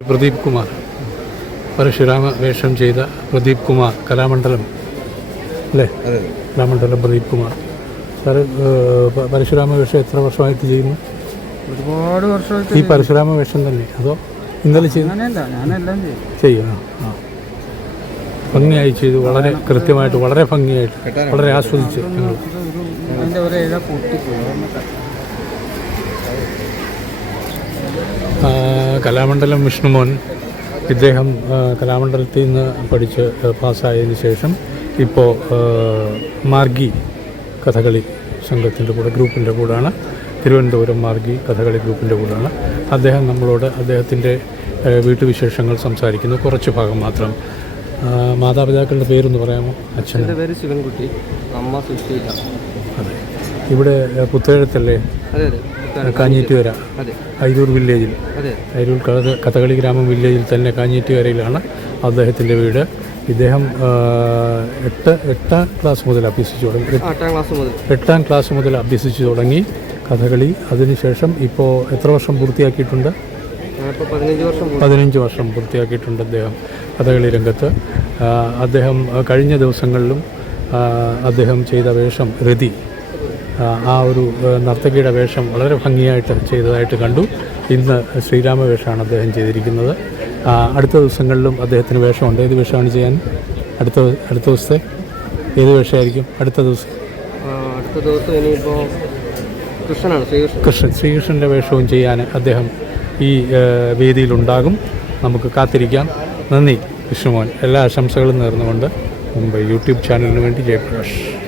പ്രദീപ് കുമാർ പരശുരാമ വേഷം ചെയ്ത പ്രദീപ് കുമാർ കലാമണ്ഡലം അല്ലേ അതെ കലാമണ്ഡലം പ്രദീപ് കുമാർ സാറ് പരശുരാമ വേഷം എത്ര വർഷമായിട്ട് ചെയ്യുന്നു ഒരുപാട് വർഷമായിട്ട് ഈ പരശുരാമ വേഷം തന്നെ അതോ ഇന്നലെ ചെയ്തു അങ്ങനെയല്ല ഞാനെല്ലാം ചെയ്യും ചെയ്യും ആ, ആ ഭംഗിയായി ചെയ്തു വളരെ കൃത്യമായിട്ട് വളരെ ഭംഗിയായിട്ട് വളരെ ആസ്വദിച്ച് ഞങ്ങൾ കലാമണ്ഡലം വിഷ്ണുമോൻ ഇദ്ദേഹം കലാമണ്ഡലത്തിൽ നിന്ന് പഠിച്ച് പാസ്സായതിനു ശേഷം ഇപ്പോൾ മാർഗി കഥകളി സംഘത്തിന്റെ കൂടെ ഗ്രൂപ്പിന്റെ കൂടാണ്. തിരുവനന്തപുരം മാർഗി കഥകളി ഗ്രൂപ്പിന്റെ കൂടാണ്. അദ്ദേഹം നമ്മളോട് അദ്ദേഹത്തിന്റെ വീട്ടുവിശേഷങ്ങൾ സംസാരിക്കുന്നു. കുറച്ച് ഭാഗം മാത്രം. മാതാപിതാക്കളുടെ പേരൊന്ന് പറയാമോ? അച്ഛൻ എന്റെ പേര് ശിവൻകുട്ടി. അമ്മ സുശീല. അതെ. ഇവിടെ പുത്തേഴത്തല്ലേ അതെ അതെ. കാഞ്ഞിറ്റുകര അയിരൂർ ഐരൂർ വില്ലേജിൽ. അയിരൂർ കഥകളി ഗ്രാമം വില്ലേജിൽ തന്നെ കാഞ്ഞേറ്റുവരയിലാണ് അദ്ദേഹത്തിന്റെ വീട്. ഇദ്ദേഹം എട്ട് എട്ടാം ക്ലാസ് മുതൽ അഭ്യസിച്ചു തുടങ്ങി. എട്ടാം ക്ലാസ് മുതൽ. അഭ്യസിച്ചു തുടങ്ങി കഥകളി. അതിനുശേഷം ഇപ്പോൾ എത്ര വർഷം പൂർത്തിയാക്കിയിട്ടുണ്ട്? പതിനഞ്ച് വർഷം പൂർത്തിയാക്കിയിട്ടുണ്ട് അദ്ദേഹം കഥകളി രംഗത്ത്. അദ്ദേഹം കഴിഞ്ഞ ദിവസങ്ങളിലും അദ്ദേഹം ചെയ്ത വേഷം രതി. ആ, ഒരു നർത്തകിയുടെ വേഷം വളരെ ഭംഗിയായിട്ട് ചെയ്തതായിട്ട് കണ്ടു. ഇന്ന് ശ്രീരാമ വേഷമാണ് അദ്ദേഹം ചെയ്തിരിക്കുന്നത്. അടുത്ത ദിവസങ്ങളിലും അദ്ദേഹത്തിന് വേഷമുണ്ട്. ഏത് വേഷമാണ് ചെയ്യാൻ? അടുത്ത അടുത്ത ദിവസത്തെ? ഏത് വേഷമായിരിക്കും അടുത്ത ദിവസം? അടുത്ത ദിവസം ഇനിയിപ്പോൾ കൃഷ്ണനാണ് ശ്രീകൃഷ്ണൻ. കൃഷ്ണൻ. ശ്രീകൃഷ്ണന്റെ വേഷവും ചെയ്യാൻ അദ്ദേഹം ഈ വേദിയിലുണ്ടാകും. നമുക്ക് കാത്തിരിക്കാം. നന്ദി വിഷ്ണുമോൻ എല്ലാ ആശംസകളും നേർന്നുകൊണ്ട് മുമ്പ് യൂട്യൂബ് ചാനലിന് വേണ്ടി ജയപ്രകാശ്.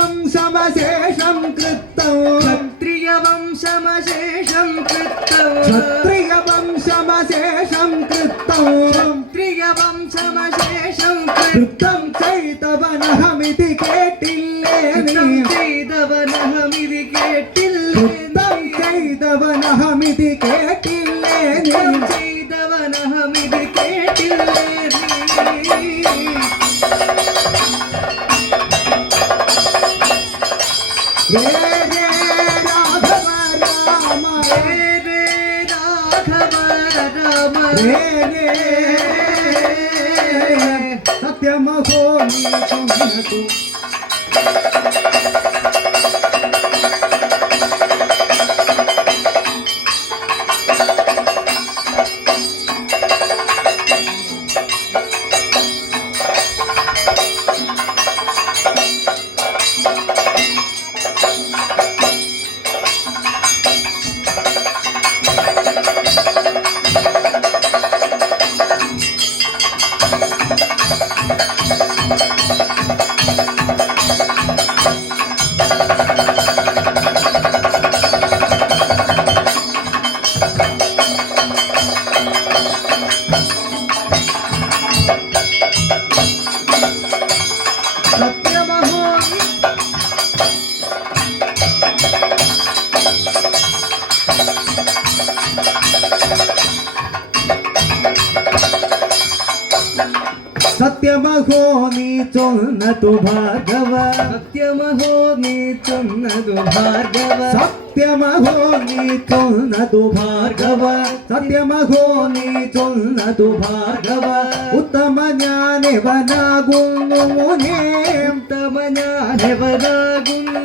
क्षत्रियवंशमशेषं कृत्तौ। क्षत्रियवंशमशेषं कृत्तौ। क्षत्रियवंशमशेषं कृत्तौ। क्षत्रियवंशमशेषं कृतं चैतवनहमिति केटिल्लेनि। രേ രേ സത്യമഹോ നീ ചൊന്നതു സത്യമഹോ ചൊന്നതു ഭാർഗവ. സത്യമഹോ നീ ചൊന്നതു ഭാർഗവ. സത്യമഹോ നീ ചൊന്നതു ഭാർഗവ. സത്യമഹോ നീ ചൊന്നതു ഭാർഗവ. ഉത്തമ ഞാനെവനാകുന്നു ഉത്തമ ഞാനെവനാകുന്നു.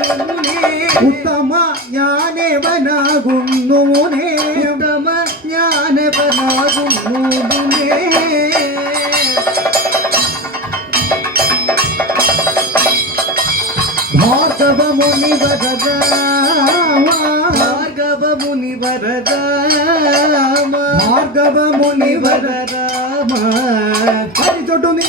ഉത്തമ ഞാനെവനാകുന്നു ഉത്തമ ഞാനെവനാകുന്നു భార్గవముని వరదా భార్గవముని వరదా భార్గవముని వరదా హరి చోటుని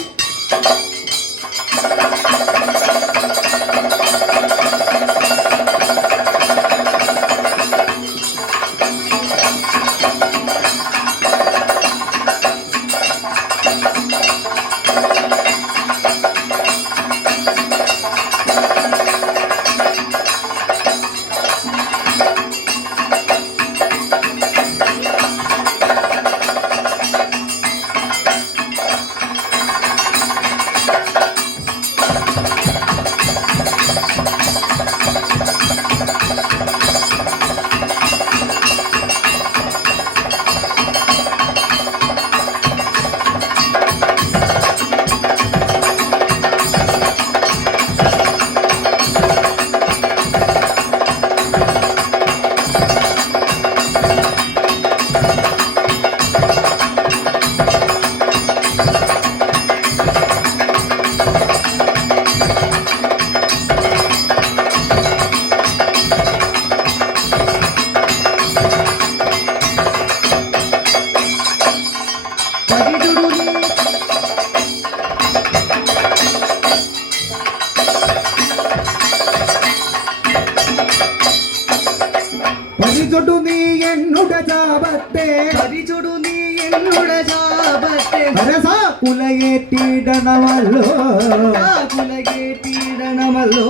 ఎన్నుడ జాబత్తే హరిచుడు నీ ఎన్నుడ జాబత్తే హరసా కులగే తీడనమల్లో కులగే తీడనమల్లో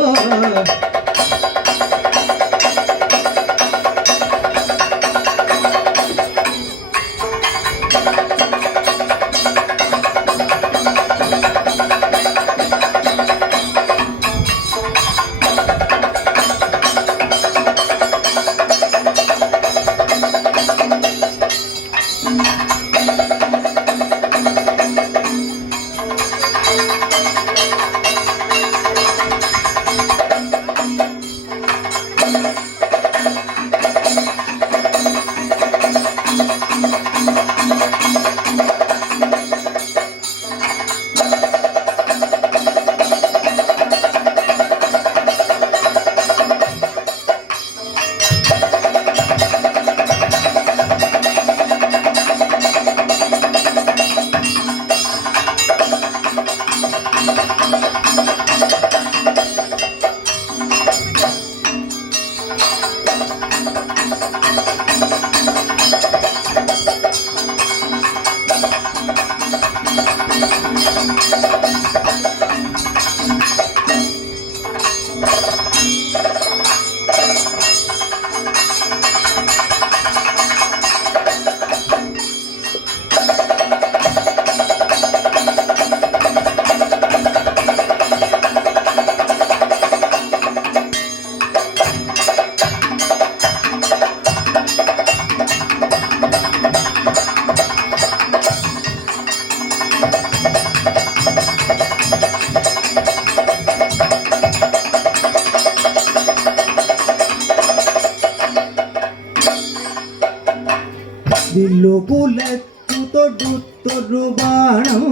കുലച്ചു തൊടുത്തൊരു ബാണം.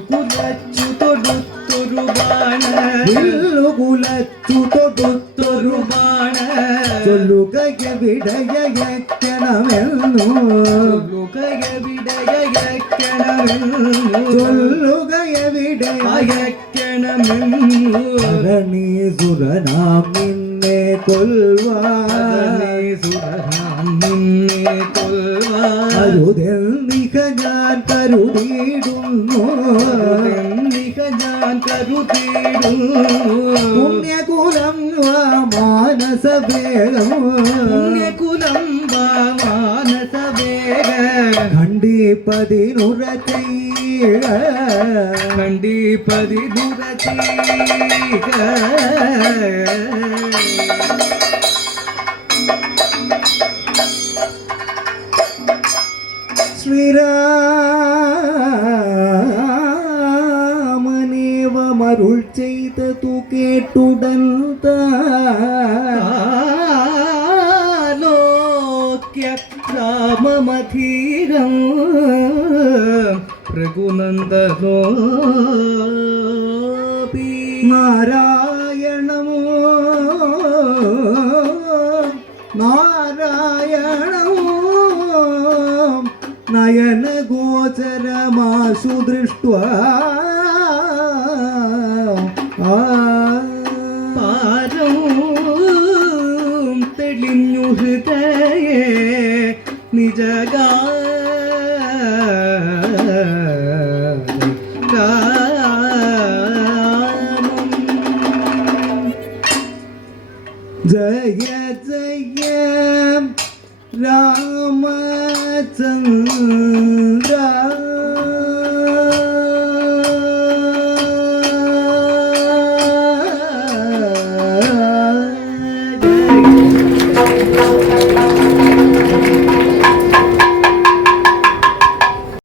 കുലച്ചു തൊടുത്തൊരു ബാണ. കുലച്ചു തൊടുത്തൊരു ബാണ. ചൊല്ലുക ചൊല്ലുകയ ചൊല്ലുക എവിടെ അയക്കണമെന്നു അരണീസുരനാം നിന്നെ കൊൽവാൻ നിന്നെ കൊൽവാൻ അരുതെന്നിക ഞാൻ കരുതിയിടുന്നു. ഞാൻ കരുതിയിടുന്നു. പുണ്യകുലം വാ മാനസവേഗം കുലം മാനസവേഗ ഖണ്ഡിപ്പതിനുറ ചെയ്യുക ശ്രീരാമനേവമരുൾ ചെയ്തതു കേട്ടുടൻ ലോക്യ രാമമധീരം രഘുനന്ദനോ നാരായണമോ നാരായണമോ നയനഗോചരമാശു ദൃഷ്ട ആ. പാരം തെളിഞ്ഞു ഹൃദയേ നിജഗാ ജയ ജയ rahmatın